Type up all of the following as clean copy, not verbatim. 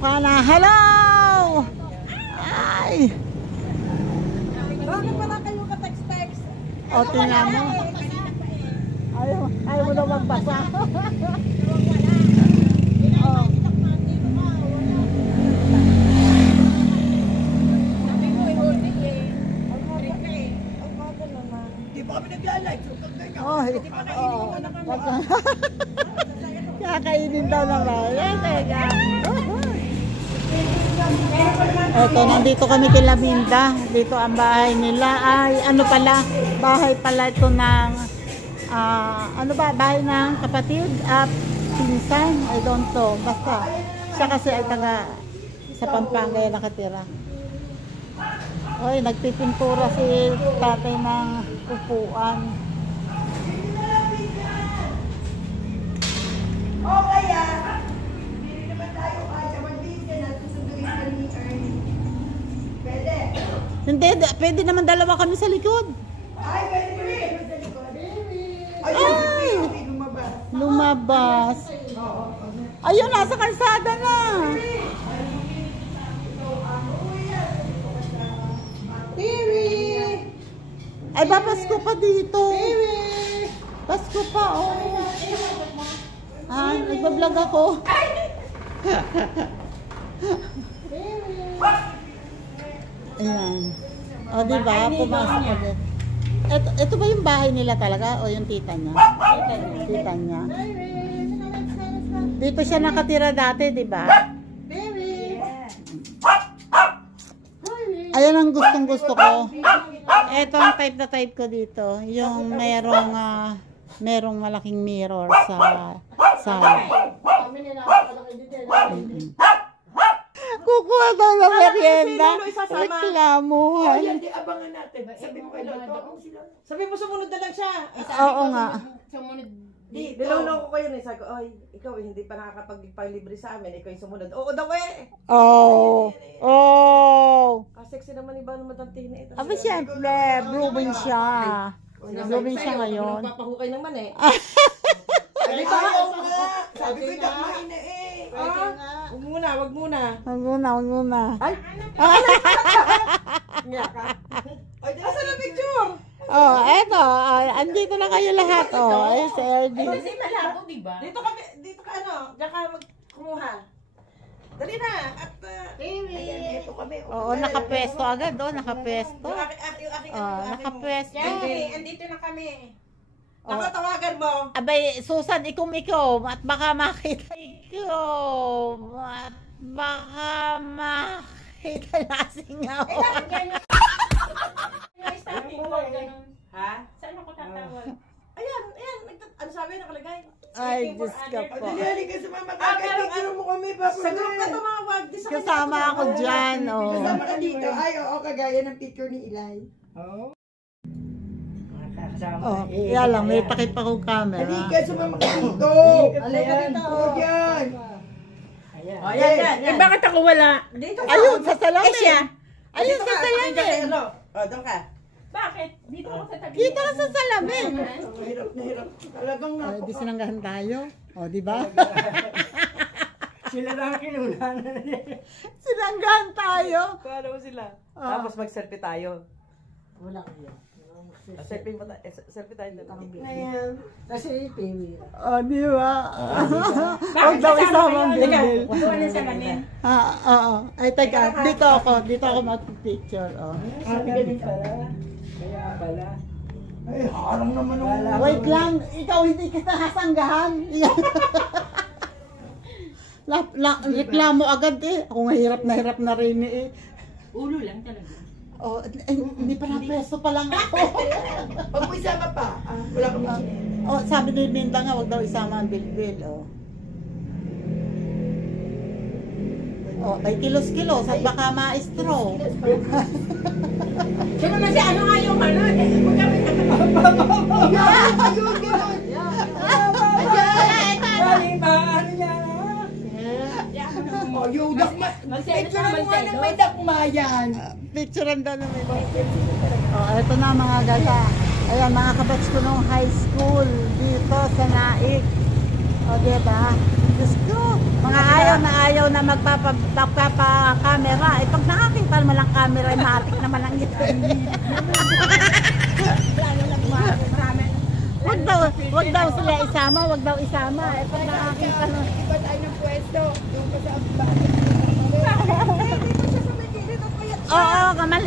mukha na. Hello! Ay! Bakit wala kayong ka-text-text? O, tingnan mo. Ayaw mo na magbasa. Di ba kami nagla-live? Oh, kakainin daw naman. Eto, nandito kami kay Laminda. Dito ang bahay nila. Ay, ano pala? Bahay pala ito ng ano ba? Bahay ng kapatid at pinsan. I don't know. Basta. Siya kasi ay taga sa Pampanga nakatira. Oy, nagpipintura si tatay ng upuan. O kaya, hindi naman tayo kaya mag-listen at susunduin ka ni Ernie. Pwede? Hindi, pwede naman dalawa kami sa likod. Ay, pwede mo rin sa likod. Ay, okay, lumabas. Lumabas. Ayun, nasa kalsada na. Ay, Pasko pa dito. Pasko pa, oh. Ah, nagbablog ako. Ayan. O, diba? Pumasok ulit. Ito ba yung bahay nila talaga? O yung tita niya? Tita niya. Dito siya nakatira dati, diba? Ayan ang gustong-gusto ko. Ito ang type na type ko dito. Yung merong malaking mirror sa sala. Kukuha daw ng merienda. Reklamuhan. Ayan, di abangan natin. Sabi mo kay Lolo, sila. Sabi mo sumunod na lang siya. Oo nga. Sumunod. Niloloko ko yun eh. Sabi ko, ay, ikaw hindi pa nakakapag-libre sa amin. Ikaw yung sumunod. Oo daw eh. Oh. Oh. Sexy naman iba naman ang tina ito. Aba siyempre, blooming siya. Blooming siya ngayon. Papahukay naman eh. Sabi ko, sabi ko, damain na eh. Huwag muna, huwag muna. Huwag muna. Ay! Asan ang picture? Oh, eto. Andito na kayo lahat. Oh, ay, si LG. Kasi malabo, diba? Dito ka ano, diyan ka kumuha. Dali na. At, ayan, ito kami. Oo, nakapwesto agad. Oh, nakapwesto. Yung aking Nakapwesto. andito na kami. Nakatawagan mo. Abay, Susan, ikom-ikom. At baka makita ikom. At baka makita na singaw. Ha? Saan ako tatawag? Ayan. Ano sabi nakalagay? Ay, Diyos ka po. Dali ka sumama kagad. Picture mo kami, Papa. Sa group ka tumawag. Kasama ako dyan. Oh. Kasama ka dito. Ay, oo, kagaya ng picture ni Eli. Oh, kaya lang, may takip akong camera. Dali ka sumama ka dito. Halika dito. Oo, dyan. Ayan. Bakit ako wala? Dito ka. Ayun, sa salamin. Ayun, Dito sa ka. salamin. Doon ka. Bakit? Dito ako sa tabi. Kita ka sa salamin. Hirap na hirap. Talagang Ay, di sinanggahan tayo. O, di ba? Sila lang kinulan. Sinanggahan tayo. Paano mo sila? Ah. Tapos mag-selfie tayo. wala kayo. Selfie mo tayo. Selfie tayo. Ngayon, kasi Pemi. O, di ba? Huwag daw isama ang bilbil. Doon na sa lamin. Oo. Ay, teka. Dito ako mag-picture. Oh. Ganun pala. Kaya pala. Ay, harang naman ang Wait lang. Ikaw hindi kita hasanggahan. Reklamo agad eh. Ako nga hirap na rin eh. Ulo lang talaga. Oh, hindi pa na peso pa lang ako. Pag mo isama pa, wala kami Oh, sabi ni Linda nga, wag daw isama ang bilbil. Oh. Oh, ay kilos-kilos at baka maestro. Sino na si ano nga yung ano? Huwag kami picture mo nga na may dakmayan. Picturean daw na may Oh, ito na mga gala. Ayan, mga kabats ko nung high school dito sa Naik. O, diba? Diyos ko, mga ayaw na magpapa-camera. Eh, pag nakakita naman lang camera, matik naman ang ito. Wag daw sila isama, wag daw isama. Eh, pag nakakita na. Iba tayo ng pwesto. Doon pa sa abban. Oo,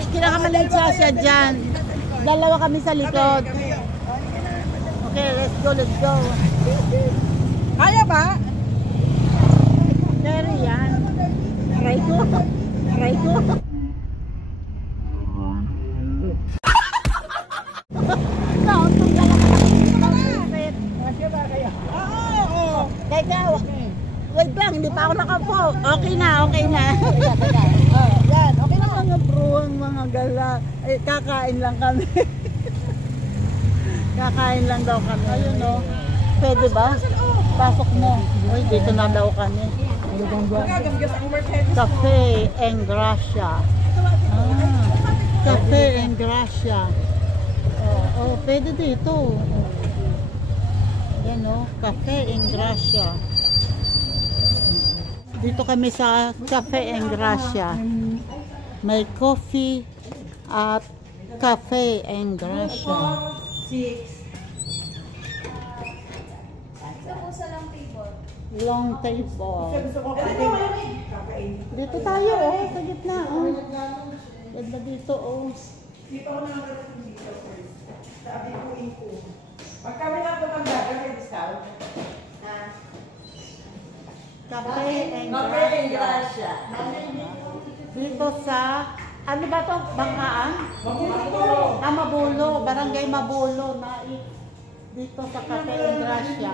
kinakamalit siya dyan. Dalawa kami sa likod. Okay, let's go. Kaya ba? Pero yan. Aray ko. Nauntong ka lang. Kaya ba kaya? Oo. Teka, wait lang, hindi pa ako nakapo. Okay na. Yan, okay na. Mga bro, mga gala. Eh, kakain lang kami. Kakain lang daw kami. Ayun o. Pwede ba? Pasok mo. Uy, dito na daw kami. Gagamgas ang Mercedes. Cafe en Gracia. Cafe en Gracia. Oh, pwede dito. Yan o, Cafe en Gracia. Dito kami sa Cafe en Gracia. May coffee at Cafe en Gracia. 6. Long table. Gusto ko kakain. Dito tayo, oh, sa gitna, oh. Ganda dito, oh. Dito ako nakakarating dito first. Sabi ko ko. Pag kami na tumanda, kasi discount. Cafe en Cafe en Gracia. Dito sa, ano ba to? Bangkaan? Mabulo. Barangay Mabulo. Dito sa Cafe en Gracia.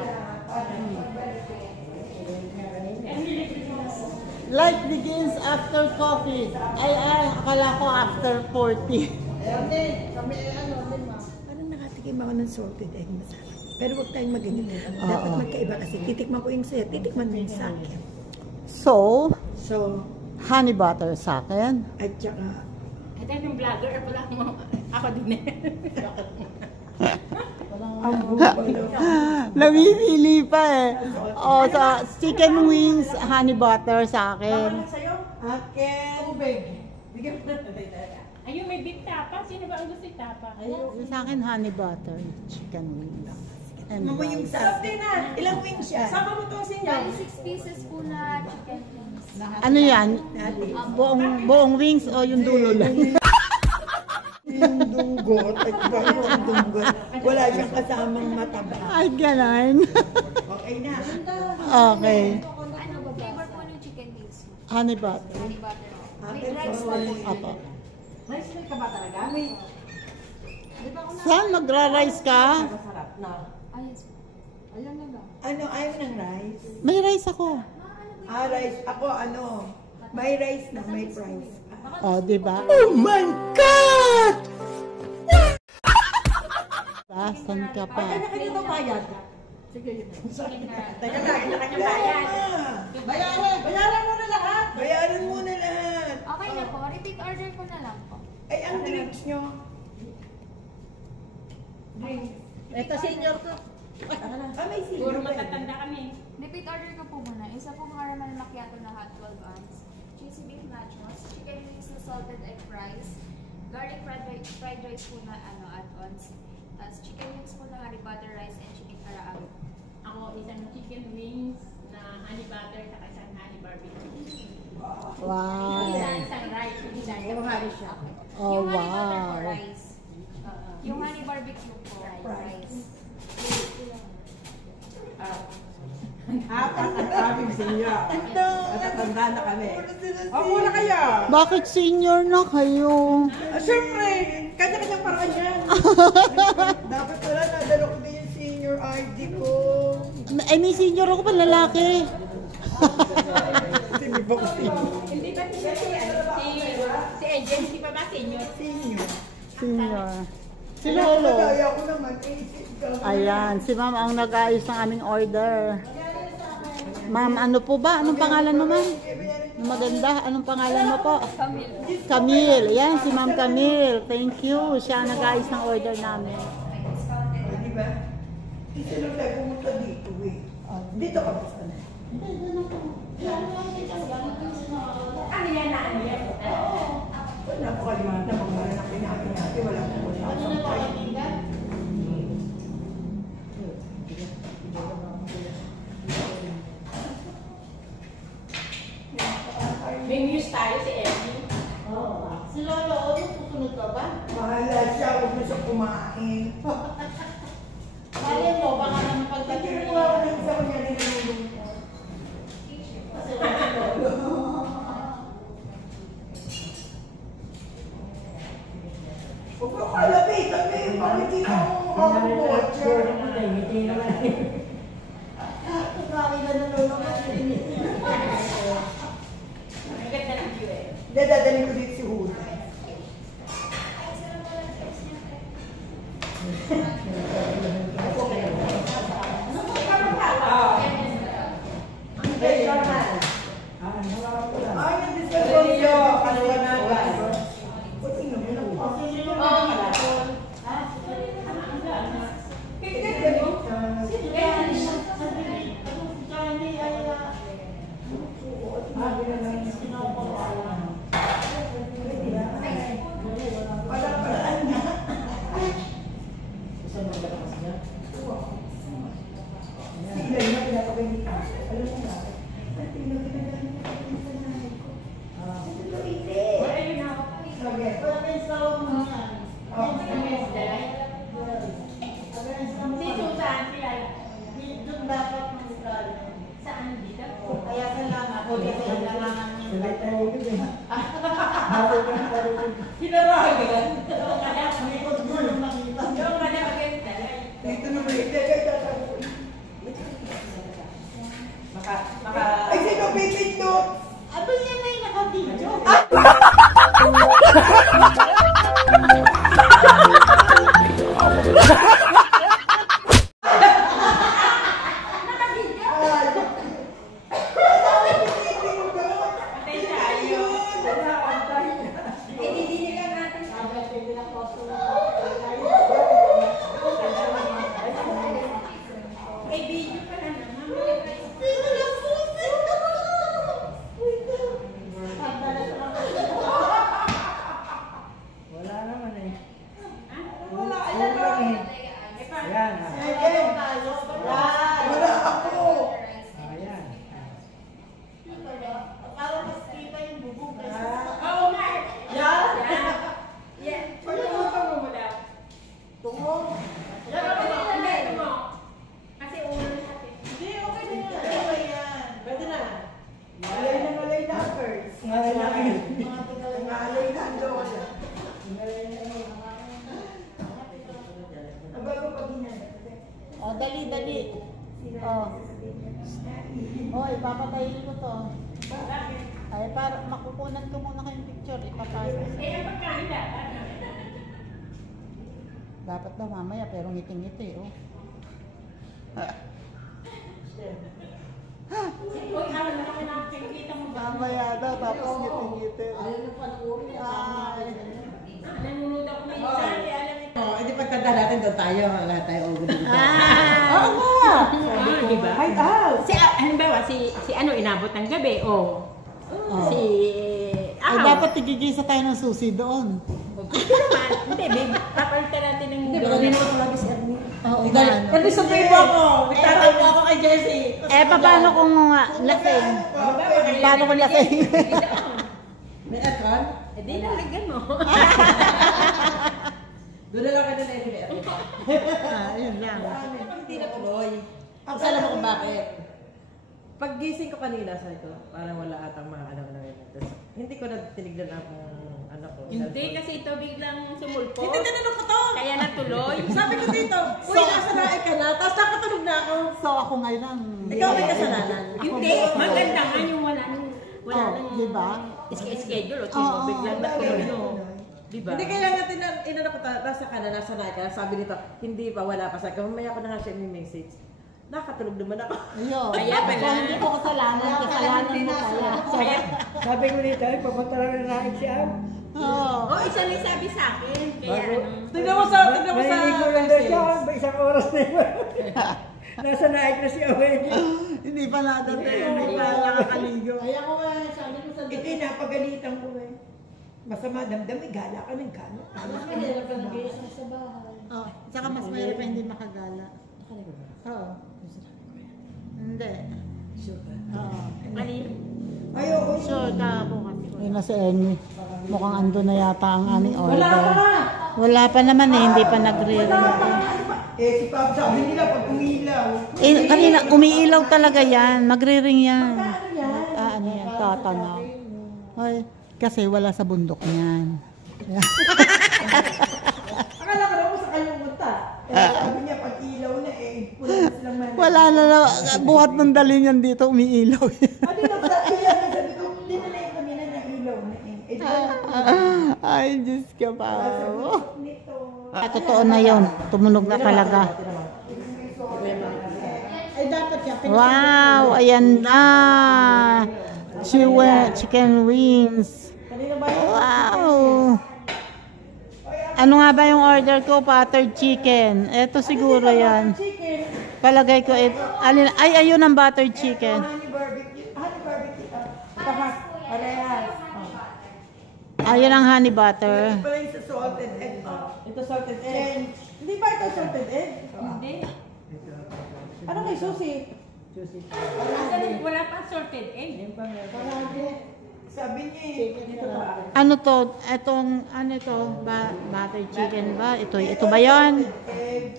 Life begins after coffee. Ay, akala ko after 40. Parang nakatikim ako ng salted egg masarap. Pero huwag tayong maganito. Dapat magkaiba kasi. Titikman ko yung sa'yo. Titikman mo yung sa akin. So, So, honey butter sa akin. at saka, Ito yung vlogger, wala mo. Ako din eh. ang bubalo. Namimili pa eh. O, sa chicken wings, honey butter sa akin. Sa'yo? Akin. Tubig. Bigyan mo na. Ayun, may beef tapa. Sino ba ang gusto yung tapa? Sa akin, honey butter, chicken wings. And Mamo yung rice. sa ilang wings siya? Sama mo itong sinyo. Bali 6 pieces po na chicken wings. Ano yan? Buong wings o yung dulo lang? Yung dunggot. At ba yung dunggot? Wala siyang kasamang mataba. Ay, ganon. Okay na. Okay. Ano ba flavor po ng chicken wings? Honey butter. Honey butter. With Akin rice po. po. Apo. Nice ka ba talaga? Saan magra-rice ka? Masarap na. Ayos po. Ano, ayaw ng rice? May rice ako. Rice. Ako, may rice na, may fries. O, di ba? Oh my God! Saan ka pa? Kanino bayad? Chicken Teka na, kanya-kanya bayad. Bayaran mo na lahat. Bayaran mo na lahat. Okay na po. Repeat order ko na lang po. Ay, ang drinks nyo. Ito senior ko. May Puro sino. matatanda kami. Repeat order ko po muna. Isa po caramel macchiato na hot 12 ounce. Cheesy beef nachos. Chicken wings na salted egg fries. Garlic fried rice po na add-ons. Tapos chicken wings po na honey butter rice and chicken karaage. Ako, isang chicken wings na honey butter at isang honey barbecue. Wow. Isang rice. Isang rice siya. Oh, Yung honey butter po wow. rice. Yung honey barbecue po rice. Aming senior. Natatanda na kami. O, muna kayo. Bakit senior na kayo? Siyempre, kanya-kanyang paraan yan. Dapat pala nadala ko din yung senior ID ko. Ay, may senior ako pa lalaki. Kasi may ba ko senior? Hindi ba siya si Agent, hindi pa ba senior? Senior. Senior. Si Lolo. Kaya ko naman, 80 ka. Ayan, si ma'am ang nag-ayos ng aming order. Ma'am, ano po ba? Anong pangalan mo, ma'am? Maganda. Anong pangalan mo po? Camille. Camille. Ayan, si ma'am Camille. Thank you. Siya ang nag-ayos ng order namin. Di ba? Hindi sila tayo pumunta dito eh. Dito ka ba sana? Ano yan na ano yan? Napakalimutan na mga lalaki natin natin. Wala na po siya. May muse tayo si Emily. Si Lolo, susunod ka ba? Mahala siya, huwag na siya kumain. Malay mo, baka naman Hindi pagdating ko ako nang isa ko niya nilulong ko. Kasi wala si Lolo. Huwag mo kalapitan mo yung pangiti ng watcher. Kumami na nalulong ako. Ang ganda ng view eh. Dadalhin ko dito si Huda. Ay, nandiscuss niyo. Kaliwanagan. Puti naman ako. Si Susan, si Ala. Doon dapat mag-ugal. Saan dito? Kaya salamat po kasi ang kailangan niyo. Sinaragan. Doon ka na. Likod mo nung nakita. Doon ka na maganda. Dito na ba? Ay, sino pipindot? Ano yan na yung naka-video? Patay tayo. Eh, video ka na naman. Wala naman eh. Wala ka na. Ayan. Wala ako. Ayan. Parang mas kita yung bubong kasi. Oo nga. Yan. Yan. Tungo mo daw. Tungo. Yan ako na. Hindi, tungo. Kasi ulo natin. Hindi, okay na yan. Okay yan. Pwede na. Malay na malay na first. Ngayon namin. Mga tingnan. Malay na lola. Ang bago pa Oh, dali, dali. Oh. Oh, ipapatayin ko to. Ay, para makukunan ko muna kayong picture. Ipapasa. Eh, ang pagkain dapat. Dapat daw mamaya, pero ngiting-ngiti, oh. Uy, hawa na kami nakikita mo ba? Mamaya daw, tapos ngiting-ngiti. Ay. Nanonood ako ng isa. Kaya alam ito. Oh, hindi pagtanda natin doon tayo. Lahat tayo ulo dito. Oo nga! Di ba? Ay, Si, halimbawa, si ano, inabot ng gabi, Si, Ay, dapat tigigisa tayo ng susi doon. Hindi naman. Hindi, babe. Papalitan natin ng Oo, man. Kasi sabay mo ako. Nagtatawag ako kay Jessie. Eh, paano kung lasing? Paano kung lasing? May aircon? Eh, di nalagyan mo. Doon na lang ka na may aircon. Yun lang. Kapag hindi natuloy. Kasi alam mo kung bakit. Pag gising ko kanina, sabi ko, parang wala atang mga anak na yun. Tapos, hindi ko na tinignan ang anak ko. Hindi, kasi ito biglang sumulpo. Hindi, tinanong ko to. Kaya natuloy. Sabi ko dito, uy, nasa nae ka na. Tapos nakatulog na ako. So, ako ngayon ang... Ikaw may kasalanan. Hindi, maganda nga yung wala nang di ba? schedule. O, Oo, sino biglang natuloy. Diba? Hindi kaya nga inano ko, nasa ka na, nasa nae ka na. Sabi nito, hindi pa, wala pa. Sabi ko, mamaya ko na nga siya may message. Nakatulog naman ako. Ayun. Kaya pala. So, hindi ko kasalanan. Kasalanan mo pala. Sabi ko nito, ay papunta lang na naik siya. Oo. Oh, isa lang sabi sa akin. Kaya Bago- ano. Tignan mo sa Narinig ko lang daw siya, message. ba isang oras na yun. Nasa naik na si Owen. Hindi pa nadating, hindi pa nakakaligo. Kaya ko sabi ko sa Ito yung napagalitan ko eh. Masama damdam, gala ka ng gala. Mas mahirap pa nag-iisang sa bahay. Oh, saka mas mahirap pa hindi makagala. Oo. Hindi. Sure ka? Oo. Ayoko. Sure ka ako kasi. Yun na si Ernie. Mukhang ando na yata ang aming order. Wala pa! Wala pa naman eh, hindi pa nagre-ring. Eh, si Papa sabi nila pag umilaw. Eh, kanina, umiilaw talaga yan. Magre-ring yan. Ano yan, tatanaw. Ay, kasi wala sa bundok niyan. Akala ko naman sa kanyang punta. Sabi niya pag ilaw na eh. Wala na silang man. Wala na, buhat ng dali niyan dito, umiilaw yan. Ano na sabi niya? Sabi ko, hindi na lang kami na ilaw na eh. Eh, di ba? Ay, Diyos ka pa. Nito. Totoo na yun. Tumunog na talaga. Ay, dapat siya. Wow, ayan na. Chicken wings. Kanina ba yun? Wow. Ano nga ba yung order ko? Buttered chicken. Ito siguro yan. Chicken. Palagay ko, ay, ayun ang buttered chicken. Honey barbecue. Honey barbecue. Parehas. Ayun ang honey butter. Ito pala yung sa salted egg. Ito salted egg. Hindi ba ito salted egg? Hindi. Ano kay Susi? Wala pa sorted egg. Sabi niya eh. Ano to? Ano ito? Buttered chicken ba? Ito ba yan? Egg.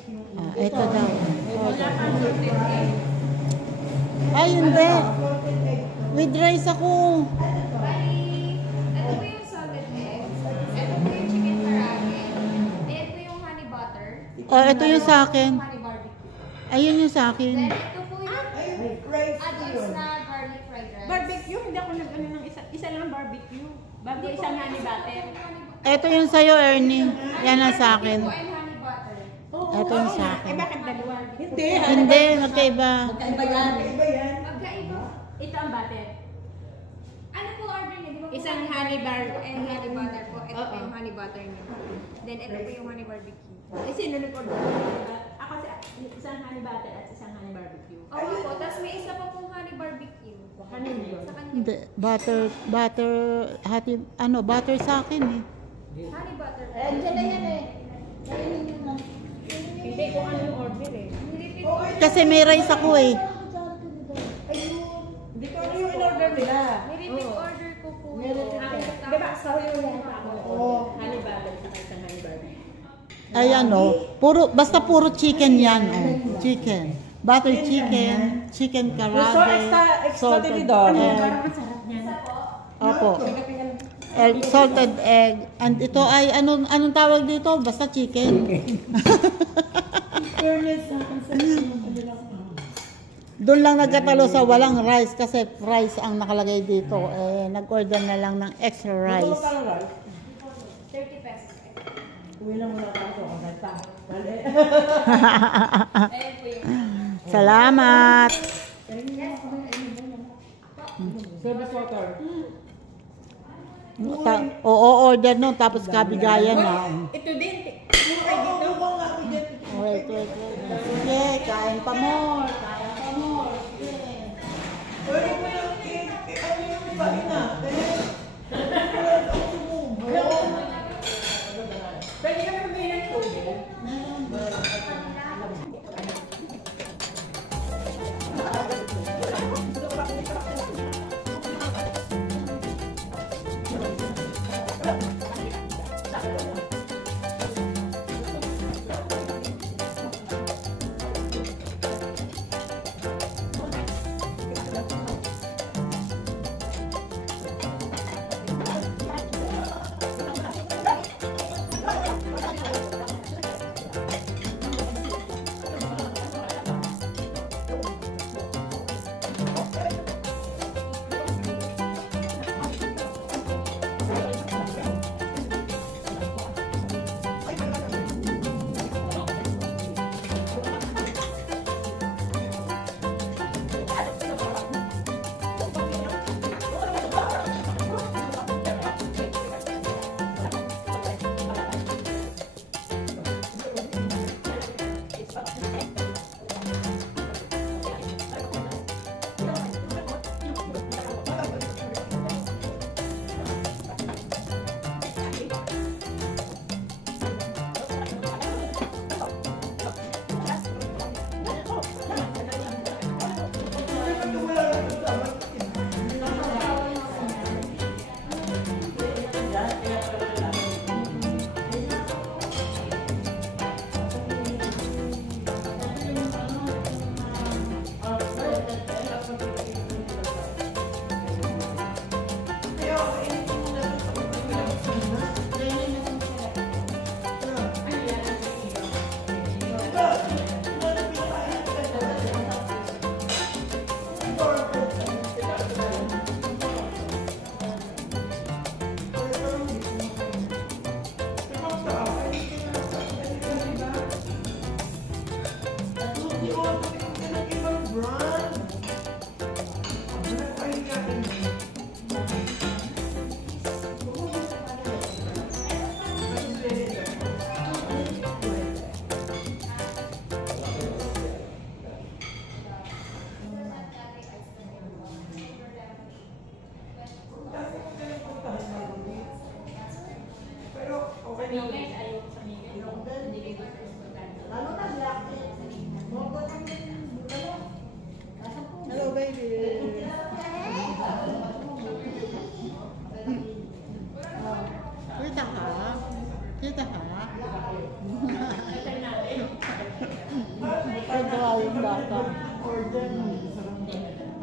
Ito daw. Wala pa sorted egg. Ay, hindi. Salted egg. With rice ako. Bali, ito po yung salted eggs. Ito po yung chicken karaage. Then ito yung honey butter. Oh, ito yung sa akin. Honey barbecue. Ayun yung sa akin. Then ito po yung Ay, rice add-ons yun. na garlic fried rice. Barbecue, hindi ako nag-ano ng isa lang barbecue. Bago isang honey butter. Ito yung sa'yo, Ernie. Yan ang sa akin. Ito and honey butter. Ito yung sa akin. Eh bakit dalawa? Hindi. Hindi, magkaiba. Magkaiba yan. Iba yan. Magkaiba. Ito ang butter. Ano po order niyo? Di ba po Isang honey bar. and honey butter po. Ito po Oo. yung honey butter niyo. Then ito po yung honey barbecue. Eh, sino nag-order? Ako isang honey butter at isang honey barbecue. Oo po. Tapos may isa pa pong honey barbecue. Kanino? Sa kanya. Hindi, butter sa akin eh. Honey butter. Andiyan na yan eh. Kainin nyo na. Hindi ko ano yung order eh. Nilipid ko. Kasi may rice ako eh. Hindi ko ano yung in-order nila. Nilipid order ko po. Di ba? Sayo yan ako. Honey butter at isang honey barbecue. Ayan basta puro chicken yan. Oh. Chicken. Buttered chicken, chicken karaage, extra tinidor. egg. Masarap niyan. Opo. Salted egg. And ito ay, anong tawag dito? Basta chicken. Doon lang nagkatalo sa walang rice kasi rice ang nakalagay dito. Nag-order na lang ng extra rice. 30 pesos. Uwi lang muna tayo. Mali. Ayan po yun. Salamat. Service water. Order no, tapos kabigayan na. Ito din. Wait. Sige, kain pa more. Kain pa more. Sige. Pwede mo lang ano yung kain natin. Pwede ka naman ng tubig.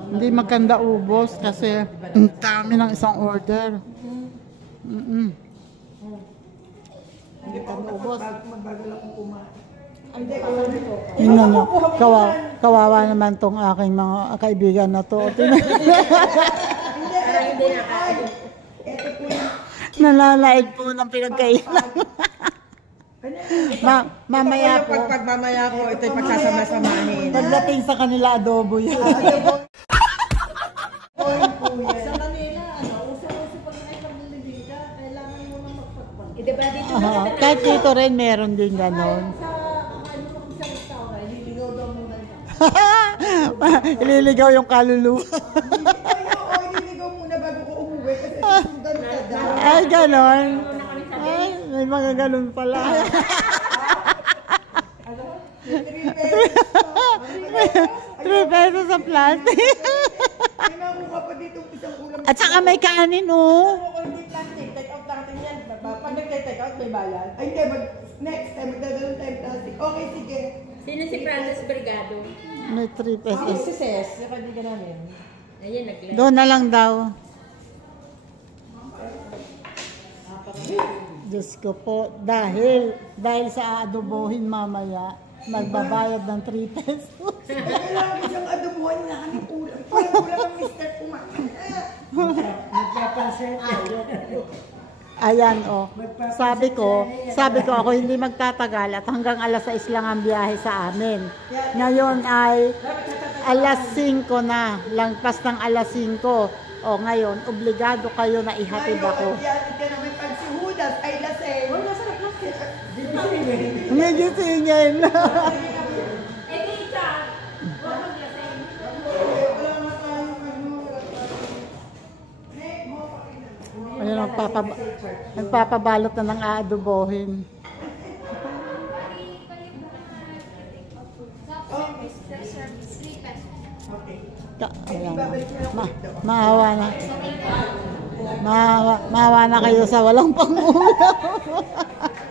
Hindi maganda ubos kasi ang dami ng isang order. Hindi pa ako ubos. magbagal akong kumain. Tingnan nyo, kawawa naman tong aking mga kaibigan na to. Pero hindi na kaya. Ito po yung Nalalaig po ng pinagkainan. Mamaya po, Pagmamaya ko, ito'y pagsasama-samahin. pagdating sa kanila, adobo yan. oil po yan. Sa kanila, uso-uso pag naipag-libida, kailangan mo na magpagpag. Diba dito Kahit dito rin meron din ganon. Sa kakain mo kung sa restaurant, liligaw daw mo na. Ililigaw yung kaluluwa. Ay, niligaw muna bago ko umuwi kasi susundan ka daw. Ay, ganon. Ay, may mga ganon pala. 3 pesos sa plastic. May nakuha pa dito isang ulam. At saka may kanin, oh. Kung hindi plastic, take out natin yan. Pag nag-take out, may bayad. Ay, hindi. Next time, magdadalong time plastic. Okay, sige. Sino si Francis Brigado? May 3 pesos. Si Ces, yung kaibigan namin. Ayun, nag-live. Doon na lang daw. Diyos ko po, dahil sa adobohin mamaya, magbabayad ng 3 pesos. Kailangan ko siyang adobuhan na kami ulam. Parang ulam ang mister kumain. Ayan, oh. Sabi ko ako hindi magtatagal at hanggang alas 6 lang ang biyahe sa amin. Ngayon ay alas 5 na, langpas ng alas 5. O ngayon, obligado kayo na ihatid ako. Ihatid ka namin pag si Judas ay laseng. Wala sa plastic. Medyo singin. Ayun, nagpapabalot na ng aadobohin. Ayan. Maawa na. Maawa na kayo sa walang pangulam.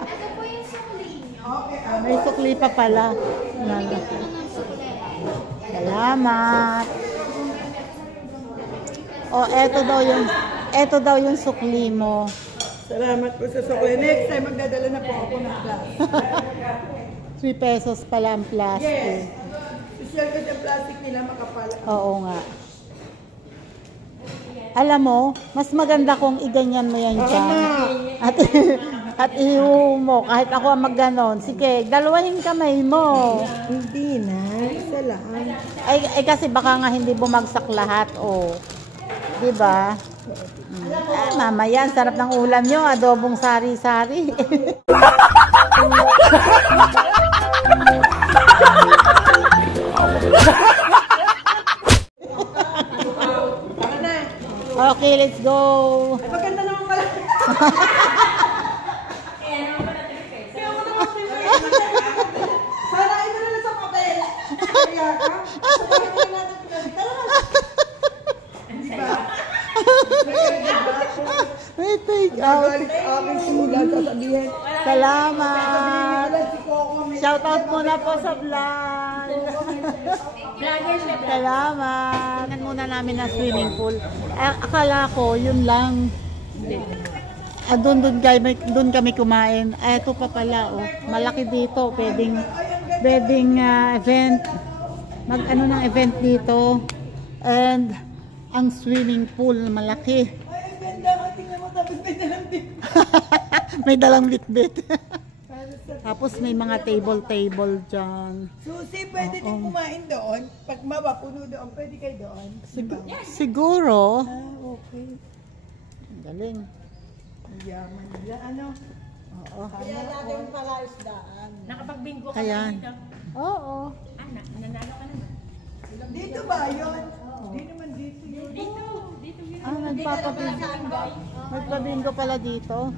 Ito po yung sukli nyo. May sukli pa pala. Bigyan ko na ng sukli. Salamat. Oh, eto daw yung sukli mo. Salamat po sa sukli. Next time, magdadala na po ako ng class. 3 pesos pala ang plastic. Yes. Social kasi ang plastic nila makapal. Oo nga. Alam mo, mas maganda kung iganyan mo yan dyan. At iho mo, kahit ako ang magganon. Sige, dalawahin kamay mo. Hindi na. Isa lang. Ay kasi baka nga hindi bumagsak lahat, oh. Diba? Mamaya, ang sarap ng ulam nyo, adobong sari-sari. Okay, let's go. Ay, maganda naman pala. Sana ito na lang sa papel. Kaya ka? Sabahin na natin pinagdala. May take out. Galit sa akin si Judas, sasabihin. Salamat. Si Coco, may Shoutout muna po sa vlog. Vlogger siya. Salamat. Tingnan muna namin ang swimming pool. Akala ko, yun lang. Doon kami kumain. Ito pa pala, oh. Malaki dito. Pwedeng event. Mag-ano ng event dito. And ang swimming pool malaki. Ay, ang ganda. Tingnan mo, tapos may dalang dito. May dalang bitbit. Tapos may mga table dyan. Susi, pwede din kumain doon. Pag mawapuno doon, pwede kayo doon. Siguro. Ah, okay. Ang galing. Ang yaman nila. Ano? Oo. Kaya natin pala isdaan. Nakapagbinggo ka Kaya. na dito. Oo. Nanalo ka na ba? Dito ba yun? Hindi naman dito yun. Dito yun. Nagpapabingo. Nagpabingo pala dito.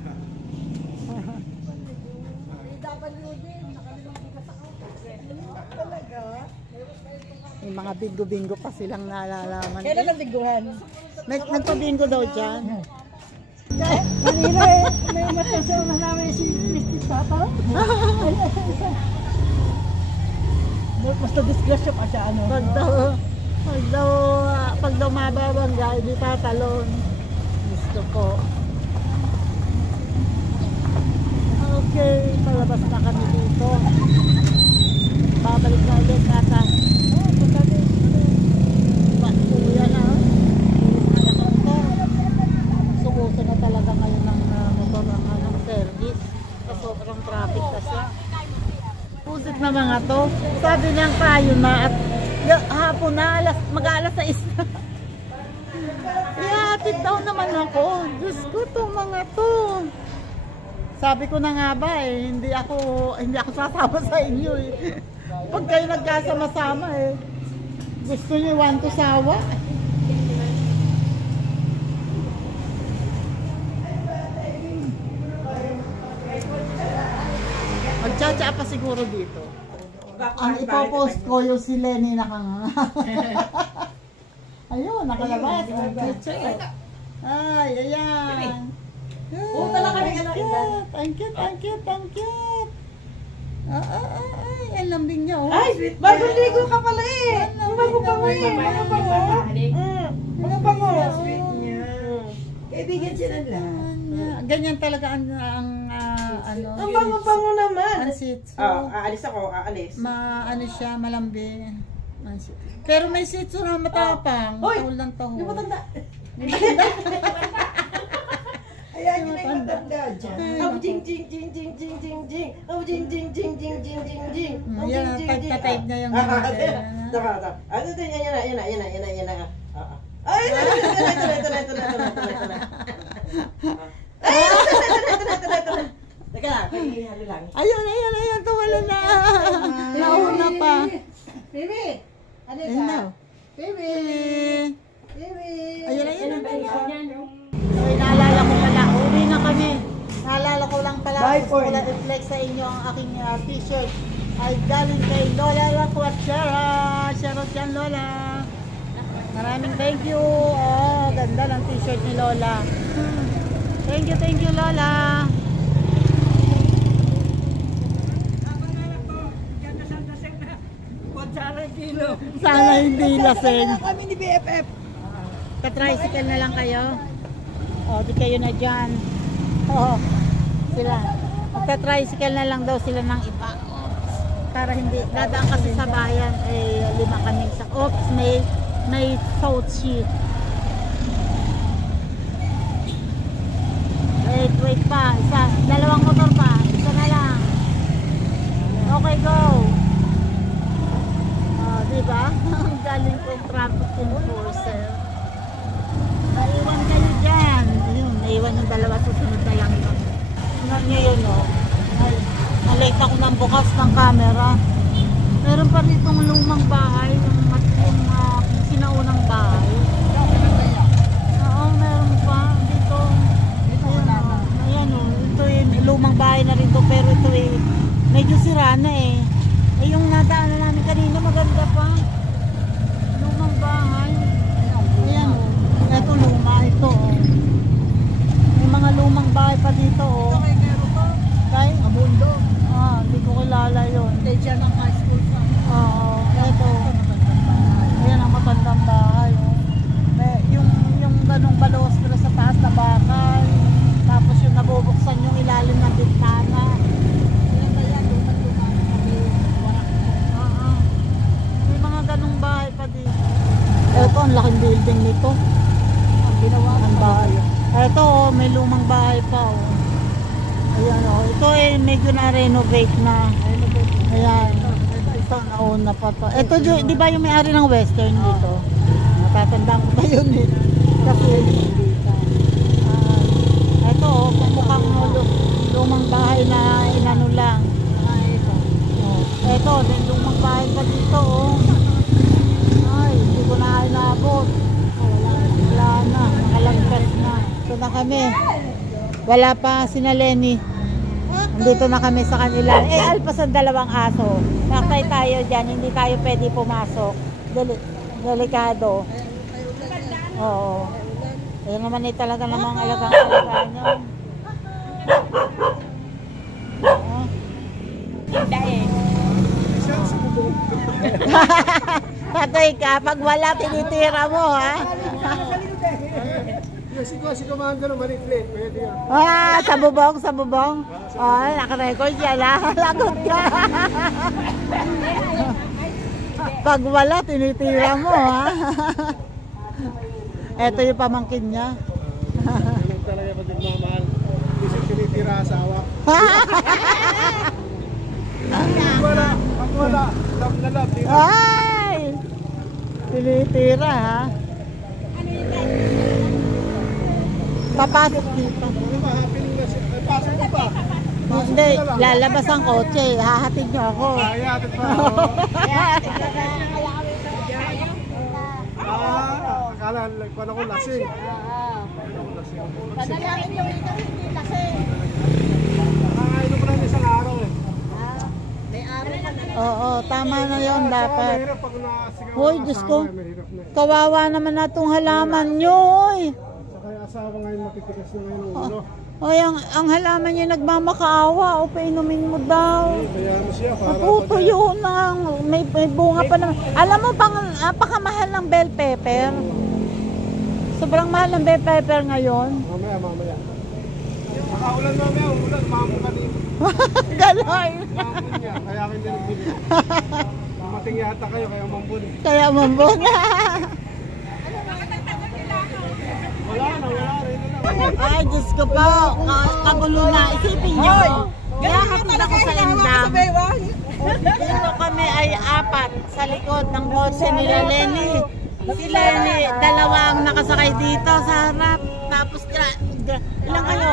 Talaga? May mga bingo-bingo pa silang nalalaman. Kailan ang biguhan? Nagpabingo daw dyan. Kanina may matasal na namin si Mr. Papa. Basta disgrasya pa siya, ano? Pag daw pag dumababangga, hindi tatalon. Gusto ko. Okay, palabas na kami dito. Babalik na ulit nata. Oh, punta din. Uya na. Bilis na motor. Subuso na talaga ngayon ng motor ng service. Sa sobrang traffic kasi. Pusit na mga to. Sabi niyang tayo na at hapon na, mag-alas 6 na. Ihatid daw naman ako. Diyos ko, itong mga to. Sabi ko na nga ba hindi ako sasama sa inyo eh. Pag kayo nagkasama-sama eh. Gusto niyo want to sawa. Magtsatsa pa siguro dito. Ang ipopost ko yung si Lenny nakanganga. Ayun, nakalabas. Ay, ayan. Oo, talaga kami anak iba. Thank you. Ay, ang lambing niya oh. Ay, bagong ligo ka pala eh. Ang bago-bango eh. Mga bango. Mga bango. Sweet niya. Kaibigan siya ng lahat. Ganyan talaga ang ano. Ang bango-bango naman. Ang shih tzu. Aalis ako, aalis. Ano siya, malambing. Pero may shih tzu na matapang. Hoy! Tahol ng tahol. Yung matanda. Ayan yun ang matanda dyan. Oh, jing jing jing jing jing jing jing. Oh, jing jing jing jing jing jing jing. Oh, Yan, jing jing jing. type niya yung Tama. Ano din yan na. Ay, ito na. Teka lang, hali lang. Ayun, tuwala na. Nauna pa. Baby! Ano Ayun na. Baby! Baby. Baby! Ayun. Ay, naalala ko pala. Uwi na kami. Naalala ko lang pala. Bye, Gusto ko Paul. lang i-flex sa inyo ang aking t-shirt. Ay galing kay Lola Lacuachera. Shoutout yan, Lola. Maraming thank you. Oh, ganda ng t-shirt ni Lola. Thank you, Lola. Sana hindi lasing. Kami ni BFF. Ka-tricycle na lang kayo. O, di kayo na dyan. Oo, sila. Magta-tricycle na lang daw sila ng iba. Para hindi, dadaan kasi sa bayan, eh, 5 kami sa, oops, may South Sea. Wait pa, dalawang motor pa, isa na lang. Okay, go. Diba? Ang galing kong traffic enforcer. Naiwan kayo dyan. Ayun, naiwan yung dalawa, susunod na lang yun. Tingnan nyo yun, oh. Ay, nalate ako ng bukas ng camera. Meron pa ritong lumang bahay, yung sinaunang bahay. Oo, meron pa. Dito. Ayan, oh. Ito yung lumang bahay na rin to, pero ito eh, medyo sira na eh. Eh, yung nadaanan namin kanina, maganda pa. Lumang bahay. Ayan, oh. Ito luma, ito, oh. May mga lumang bahay pa dito, oh. Kay Kero to. Kay? Abundo. Hindi ko kilala yun. Hindi dyan ang high school sa Oo, ito. Ayan ang matandang bahay, oh. Yung ganong balostra sa taas na bakal. Tapos yung nabubuksan yung ilalim ng bintana. May mga ganong bahay pa dito. Ito, ang laking building nito. Ang ginawa ng bahay. Ito, oh, may lumang bahay pa, oh. Ayan, oh. Ito eh, medyo na-renovate na. Ayan. Ito, nauna pa to. Ito, di ba yung may-ari ng Western dito? Natatandaan ko pa yun eh. Kasi, dito. Ito, oh, mukhang lumang bahay na inano lang. Ito, din lumang bahay pa dito, oh. Ay, hindi ko na inabot. Wala na, nakalagpas na. Ito na kami. Wala pa sina Lenny. Andito na kami sa kanila. Eh, alpas ang 2 aso. Nakatay tayo dyan, hindi tayo pwede pumasok. Delikado. Oo. Ayun naman eh talaga namang alagang-alagaan nyo. Oo. Patay ka, pag wala, tinitira mo, ha? Si Commander, maliit-liit. Pwede yan. Ah, sa bubong, sa bubong. Oh, naka-record yan, ha? Lagot ka. Pag wala, tinitira mo, ha? Ito yung pamangkin niya. Ganun talaga pag nagmamahal. Kasi tinitira asawa. Pag wala, love na love. Ay! Tinitira, ha? Papasok dito. Ano ba, happening na siya? Ay, pasok mo pa. Hindi, lalabas ang kotse. Hahatid niyo ako. Ayatin pa. Akala, paano ko lasing? Padalangin yung ito, hindi lasing. Nakakainom ko lang isang araw eh. Oo, tama na yun dapat. Mahirap pag nasigaw Hoy, ang Diyos asawa, ko. mahirap na eh. Kawawa naman na itong halaman nyo, oy. Saka yung asawa ngayon matitigas na ngayon ang ulo. Oy, ang halaman nyo nagmamakaawa. O, painumin mo daw. Kaya mo siya para Matutuyo na. May bunga pa naman. Alam mo, napakamahal ng bell pepper. Sobrang mahal ng bell pepper ngayon. Mamaya. Makaulan mamaya, umulan, mamong ka dito. Gano'n. Mamong niya, kaya akin din nagbili. Mamating yata kayo, kaya mambun. Kaya mambon. Wala na rin na. Ay, Diyos ko po. Kagulo na. Isipin nyo. Kaya hatid ako sa Indang. Dito kami ay 4 sa likod ng kotse nila Lenny. Si Lenny, 2 ang nakasakay dito sa harap. Tapos, ilang kayo?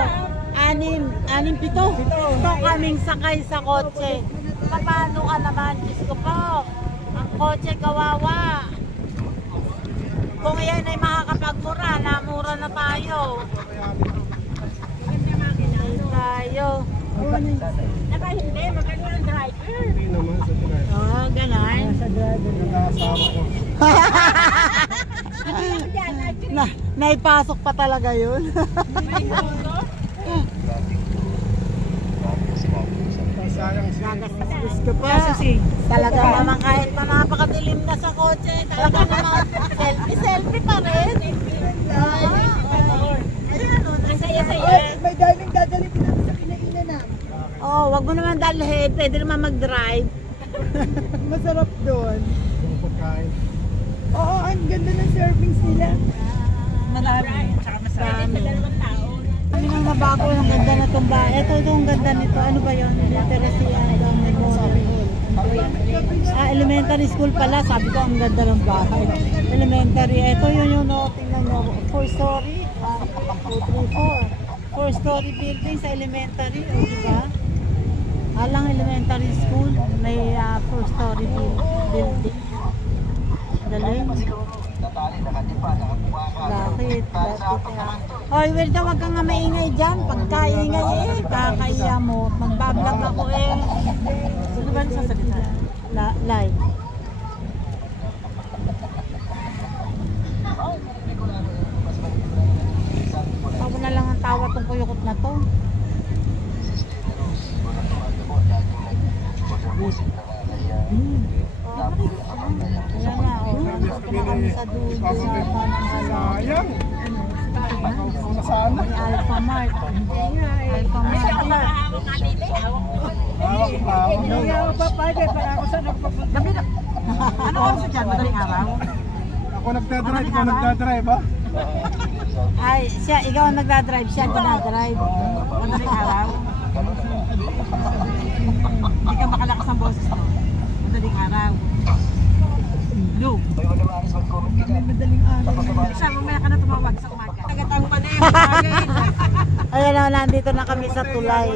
6, 7. 7 kaming sakay sa kotse. Paano ka naman, Diyos ko po? Ang kotse kawawa. Kung yan ay makakapagmura, namura na tayo. Tayo. Naka hindi, maganda ang driver. Hindi naman sa driver. Oh, ganon. Nakasawa ko. Naipasok pa talaga yun. Sayang siya. Diyos ko po. Talaga naman kahit na napakadilim na sa kotse, talaga naman selfie pa rin. Ang saya-saya. May darling dadalhin namin sa kinainan na. Oh, wag mo naman dalhin. Pwede naman mag-drive. Masarap doon. Kung pagkain. Oo, ang ganda ng servings nila. Marami. Sa dalawang tao. Ano nang nabago ang ganda na itong bahay? Ito ang ganda nito. Ano ba yun? Literacy elementary school pala. Sabi ko ang ganda ng bahay. Elementary. Ito yun no, tingnan nyo. 4-story. 4-story building sa elementary. O, diba? Alang elementary school. May 4-story building. Galing. Bakit? Hoy, Wilda, wag kang nga maingay dyan. Pagkaingay eh, kakaiya mo. Magbablog ako eh. Sino ba nasasalita? Live. Tawa na lang ang tawa tong kuyukot na to. Ayan na, nandito na kami sa dulo sa Sayang. Ako sana. Alpha Mart. Alpha Mart. Hindi ako papayag para ako sa nagpapunta. Ano oras sa dyan? Madaling araw? Ako nagdadrive, ikaw nagdadrive ha? Ay, siya, ikaw ang nagdadrive, siya ang dinadrive. Madaling araw? Hindi ka makalakas ang boses mo. Madaling araw. Look. Madaling araw. Siya, mamaya ka na tumawag sa umaga. Tagatang pa na yun. Ayan na, nandito na kami sa tulay.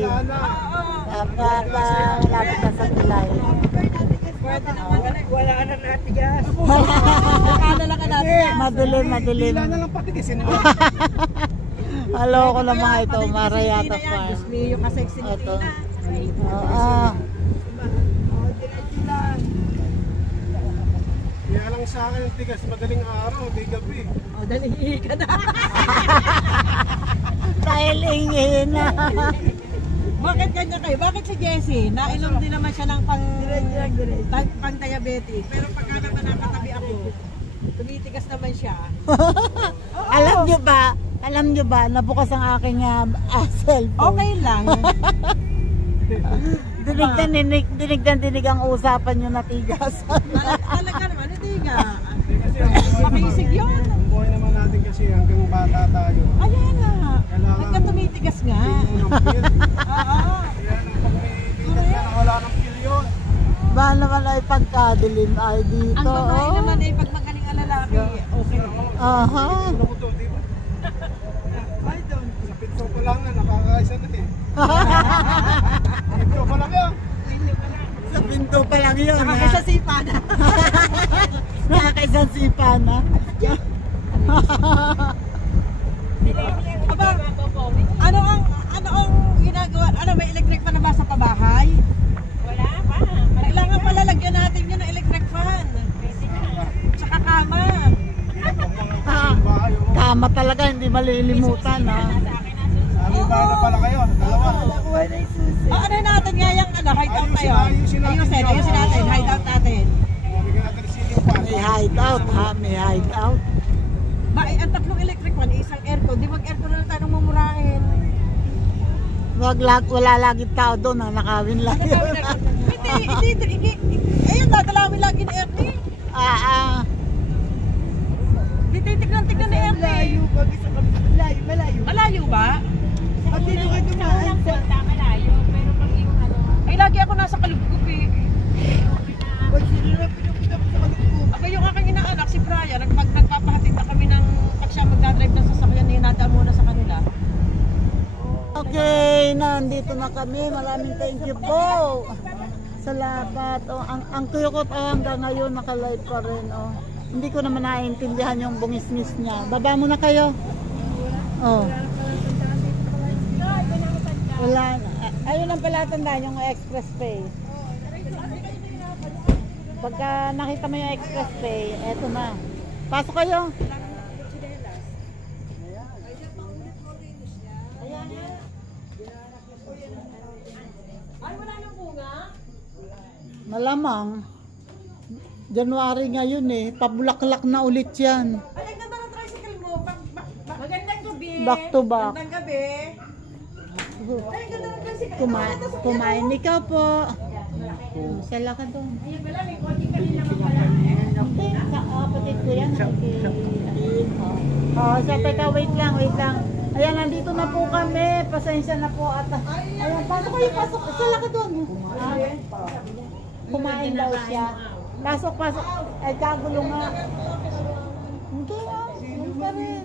Malapit na sa tulay. Wala na natin gas. Madilim, madilim. Bila na lang patigisin mo. Halo ko lang mga ito, Marayata Farm. Ito. Kaya lang sa akin ang tigas, madaling araw, di gabi. O, dali ka na. Dahil ingin na. Bakit ganyan kayo? Bakit si Jessie? Nainom din naman siya ng pang-diabetic. Pero pagka naman nakatabi ako, tumitigas naman siya. Alam nyo ba, nabukas ang aking cellphone. Okay lang. Dinig ang usapan nyo na tigas. Talaga naman, hindi nga. Kasi Makisig yun. ang buhay naman natin kasi hanggang bata tayo. Ayan nga. Kailangan- Hanggang tumitigas nga. Unang pil. Oo. Kaya nung pag may tigas na wala ng pil yun. Ba naman ay pagkadilim ay dito. Ang babae naman ay pag magaling ang lalaki, okay. Aha. Ano mo to, di ba? I don't. Sa pitso ko lang na nakakaisa na eh. Pitso pa lang yan. Sa pinto pa lang yun. Nakakasasipa na. Nakakaisang sipa na. Aba, ano ang ginagawa? Ano, may electric fan na ba sa pabahay? Wala pa. Kailangan pala lagyan natin yun ng electric fan. Tsaka kama. Tama talaga, hindi malilimutan ha. Sabi ba na pala kayo? Dalawa. Ano natin nga yung hideout tayo? Ayusin Natin, hideout natin. Bigyan natin ng ceiling fan. May hideout ha, may hideout. Ba, ang tatlong electric fan, isang aircon. Di mag-aircon na lang tayo mumurahin. Wala laging tao doon ha, nakawin lang yun. Hindi. Ayun, dadalawin lagi ni Ernie. Di titignan-tignan ni Ernie. Malayo ba? Pati nung dumaan sa... Malayo, pero pag yung ano, Ay, lagi ako nasa Kalugkup eh. Pag sila na pinupinap sa kalugkup. Aba, yung aking inaanak, si Brian, nagpapahatid na kami ng pag siya magdadrive ng sasakyan, hinadaan muna sa kanila. Okay, nandito na kami. Maraming thank you po. Salamat. Oh, ang tuyokot hanggang ngayon naka-live pa rin. Oh. Hindi ko naman naiintindihan yung bungis-ngis niya. Baba muna kayo. Oh. Wala na. Ayun ang pala tandaan yung express pay. Pagka nakita mo yung express pay, eto na. Pasok kayo. Ay, wala nang bunga? Malamang. January ngayon eh. Pabulaklak na ulit yan. Ay, ang ganda ng tricycle mo. Magandang gabi. Back to back. Magandang gabi. Ay, ang ganda ng tricycle. Kumain ikaw po. Sala ka doon. ayun pala, may konti ka rin naman pala. Hindi, sa kapatid ko yan. Sabi ka, wait lang. Ayan, nandito na po kami. Pasensya na po at ayan, pasok kayo, pasok. Sala ka doon. Kumain daw siya. Pasok. Ay, kagulo nga. Hindi pa rin.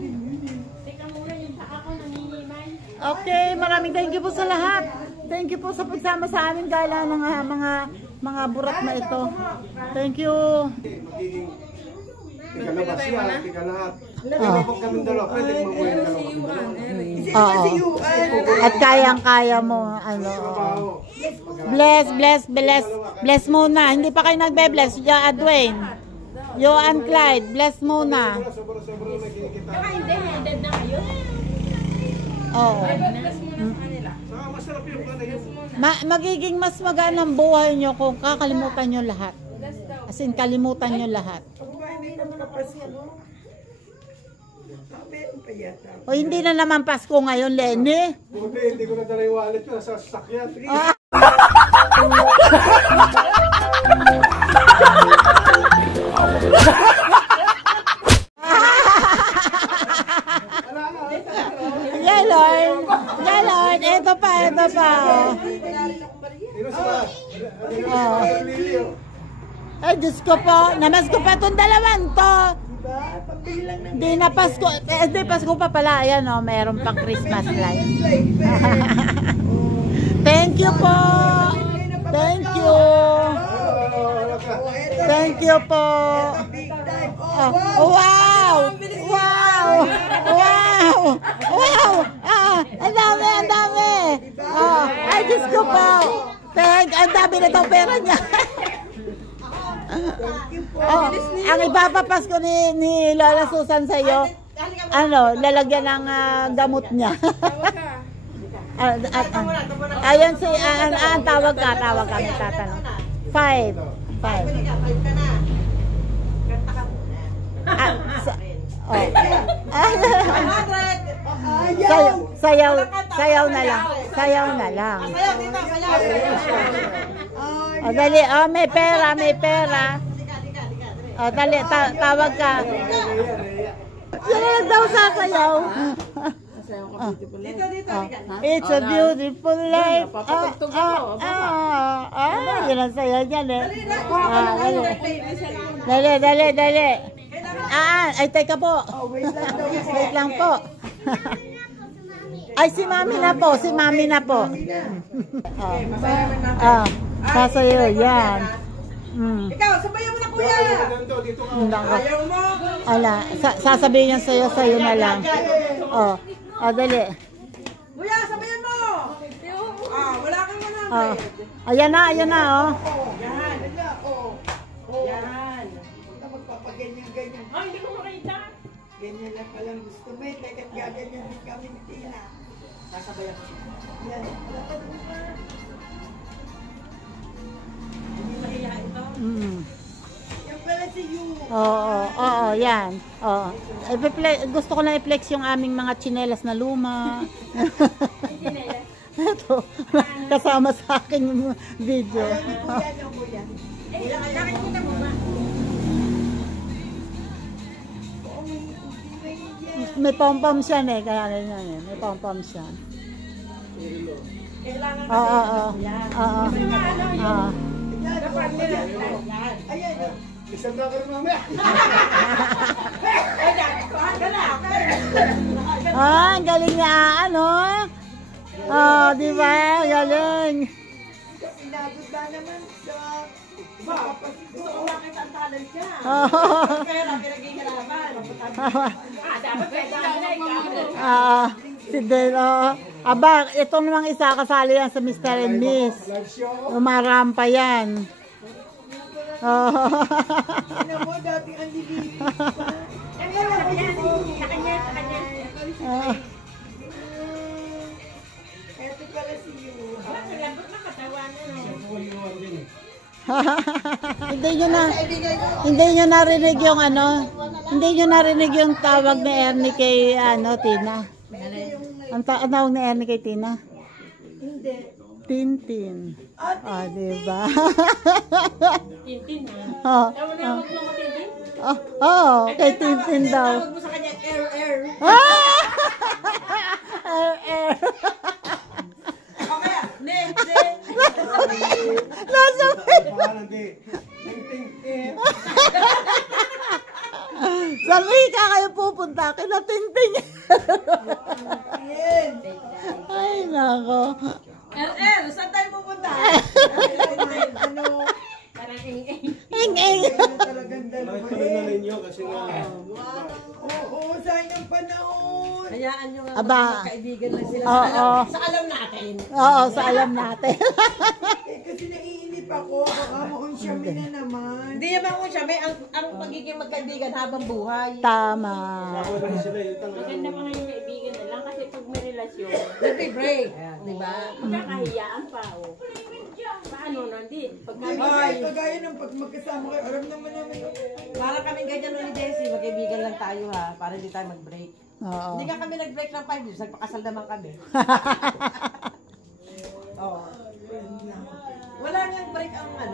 Teka muna, yung saka ko nanginimay. Okay, maraming thank you po sa lahat. Thank you po sa pagsama sa amin gala ng mga burat na ito. Thank you. Magiging tigalabas yan, tigalahat. Pero pag kami dalawa, pwede mamuhay ng dalawa kami dalawa. Oo. At kayang-kaya mo ano. Bless muna. Hindi pa kayo nagbe-bless. Dwayne. Joan Clyde, bless muna. Sobra-sobra na kinikita. Saka hindi, headed na kayo. Oo. Saka masarap yung yun. Magiging mas magaan ang buhay nyo kung kakalimutan nyo lahat. As in, kalimutan nyo lahat. Hindi naman kapasi, ano? Meron pa yata. O hindi na naman Pasko ngayon, Lenny. Buti, hindi ko na dala yung wallet ko. Nasa sasakyan. Yeah, Lord. Ito pa. Oh. Dino sila. Dino. Ay, Diyos ko po. Namas ko pa itong dalawan to. Diba? Pambili lang ng... Di na Pasko. Di Pasko pa pala. Ayan o, meron pang Christmas light. Thank you po. Thank you. Thank you po. Big time. Oh, wow! Wow! Wow! Wow! Ang dami! Oh, ay, Diyos ko po! Ang dami na itong pera niya. Oh, ang ipapapas ko ni Lola Susan sa iyo, lalagyan ng gamot niya. Ayun si, tawag ka, may tatanong. 5. 5. Bili ka, 5 ka na. Kanta ka muna. Oh. 100! Sayaw na lang. Sayaw na lang. Sayaw, dito, sayaw. O, dali. Oh, may pera. Dika. O, dali. Tawag ka. Yan na lang daw sasayaw. Dito, dito. It's a beautiful life. Yan ang sayaw niyan eh. Dali. Ay, teka po. Wait lang po. Ay, si Mami na po. Sasayaw, yan. Ikaw, sabayan mo na kuya. Ayaw mo. Ala, sasabihin niya sa'yo na lang. Oh, dali. Kuya, sabayan mo. Wala kang 100. Ayan na, oh. Yan. Magpapaganyan-ganyan. Ay, hindi ko makita. Ganyan lang palang gusto mo eh. Teka't gaganyan din kami ni Tina. Sasabayan ko. Yan. Wala pa din pa. Hindi mahiya ito. Yan pala si Yu. Oo, yan. Oo. Gusto ko na i-flex yung aming mga tsinelas na luma. Ito, kasama sa akin yung video. Ayan yung kuya. Nakikita mo ba? May pom-pom siya eh, kaya ganyan eh. May pom-pom siya. Kailangan Oo. Ayan. Isang na ka rin mamaya. Ang galing niya, ano? Di ba? Galing. Inabot ba naman sa... Gusto ko makita ang talent niya. Oo. Pera, pinaghihirapan. Dapat pwede na Si Delo. Aba, ito namang isa kasali yan sa Mr. and Miss. Umarampa yan. Ano mo, dating ang libili pa. Sa kanya. Eto pala si Yu. Lambot na katawan. Hindi nyo narinig yung ano, hindi nyo narinig yung tawag ni Ernie kay Tina. Ang tawag ni Ernie kay Tina? Hindi. Tintin. Diba? Tintin na. Tawag mo matintin? kay Tintin daw. Tawag mo sa kanya, air. Air. O kaya, ne. Nasa Pangalan di. Saan ka kayo pupunta? Kina Tintin. Ay, nako. Saan tayo pupunta? Ano? Parang ing-ing. Ing-ing. Talagang dalawa Bakit kami na ninyo kasi nga... Oo, sayang panahon. Hayaan nyo nga Aba. kaibigan lang sila. Oo. Sa alam natin. Oo, sa alam natin. Kasi naiinip ako. Baka maon siya na naman. Hindi naman ko siya, may ang pagiging magkaibigan habang buhay. Tama. Ako rin sila yung talagang... Maganda mga yung kaibigan na lang kasi pag may relasyon, Nagbe-break. Di ba? magkakahiyaan pa. Paano na? Hindi. Ay, kagaya ng pag magkasama kayo. Alam naman namin yun. Para kaming ganyan ni Jessie, magkaibigan lang tayo ha, para hindi tayo mag-break. Oo. Hindi ka kami nag-break ng 5 years, nagpakasal naman kami. Oo. Wala nang break ang ang...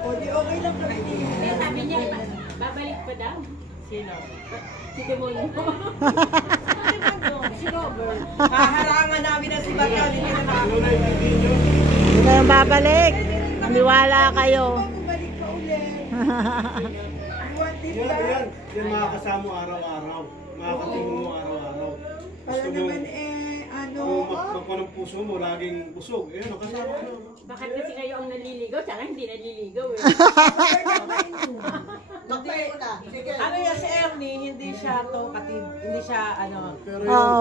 O, di okay lang kami. Eh, sabi niya, babalik pa daw. Sino? Si Demonyo. Si Robert. Haharangan namin na si Bato, hindi na nakakita. Hindi kayo babalik. Maniwala kayo. Bumalik pa ulit. Yan makakasama mo araw-araw. Makakatingin mo araw-araw. Para Gusto mo, naman ano. magpa ng puso mo, laging busog. Nakasama ka na. Bakit kasi kayo ang naliligaw? Sana hindi naliligaw eh. Ano yan si Ernie, hindi siya talkative, hindi siya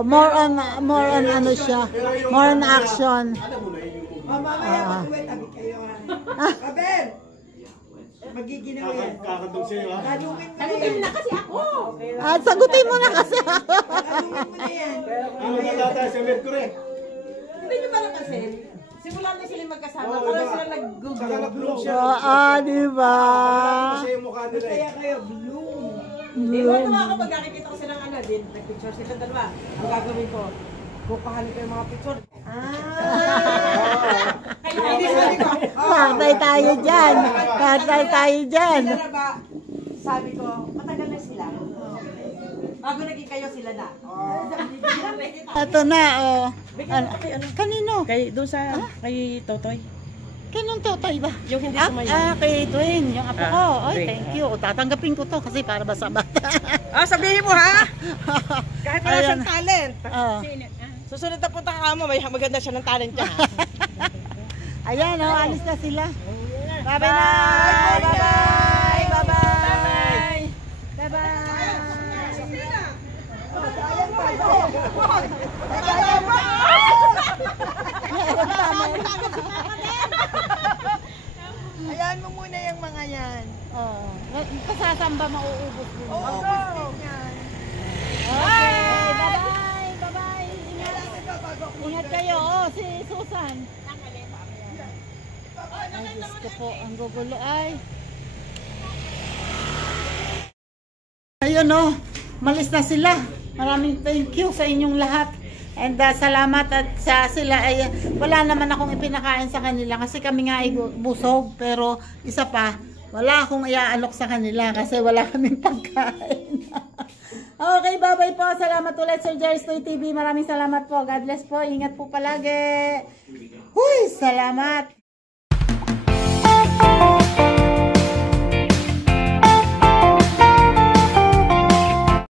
More on ano siya. More on action. Alam mo na yun yung Mamaya mag-uwet abi kayo ha. Abel! Magiginaw yan. Kakatong sa'yo, ha? Kalumin mo na yan. na kasi ako. At sagutin mo na kasi ako. Kalumin mo na yan. Ano na tayo sa Mercury? Hindi nyo ba napansin? Simula na sila magkasama. Oo, Parang diba? sila nag-google. Saka na-bloom siya. Di ba? Kasi yung mukha nila eh. Kaya kayo, bloom. Di ba naman ako pag nakikita ko silang ano, din, nag-picture sila dalawa. Ang gagawin ko, kukuhanin ko yung mga picture. Kaya hindi sabi ko, Patay tayo dyan. Patay tayo dyan. sila na ba? Sabi ko, matagal na sila. Bago naging kayo sila na. Ito na, oh. Kanino? Kay, doon sa, kay Totoy. Kanong Totoy ba? Yung hindi sumayaw. Kay Dwayne, yung apo ko. Oy, Dwayne. thank you. Tatanggapin ko to kasi para basa-bata. Sabihin mo ha? Kahit wala Ayan. siyang talent. Oh. Susunod na punta ka mo, may maganda siya ng talent niya. Ayan, oh, alis na sila. Bye-bye na! Bye-bye! Bye-bye! Bye-bye! Ayan mo muna yung mga yan. Oh, pasasamba mauubos din. Oo, gusto yan. Okay, bye-bye! Bye-bye! Ingat kayo. Oh, si Susan. Ay, gusto po. Ang gugulo ay. Ayun oh, malis na sila. Maraming thank you sa inyong lahat. And salamat at sa sila ay wala naman akong ipinakain sa kanila kasi kami nga ay busog, pero isa pa, wala akong iaalok sa kanila kasi wala kaming pagkain. Okay, bye-bye po. Salamat ulit Sir Jerry Stoy TV. Maraming salamat po. God bless po. Ingat po palagi. Huy, salamat.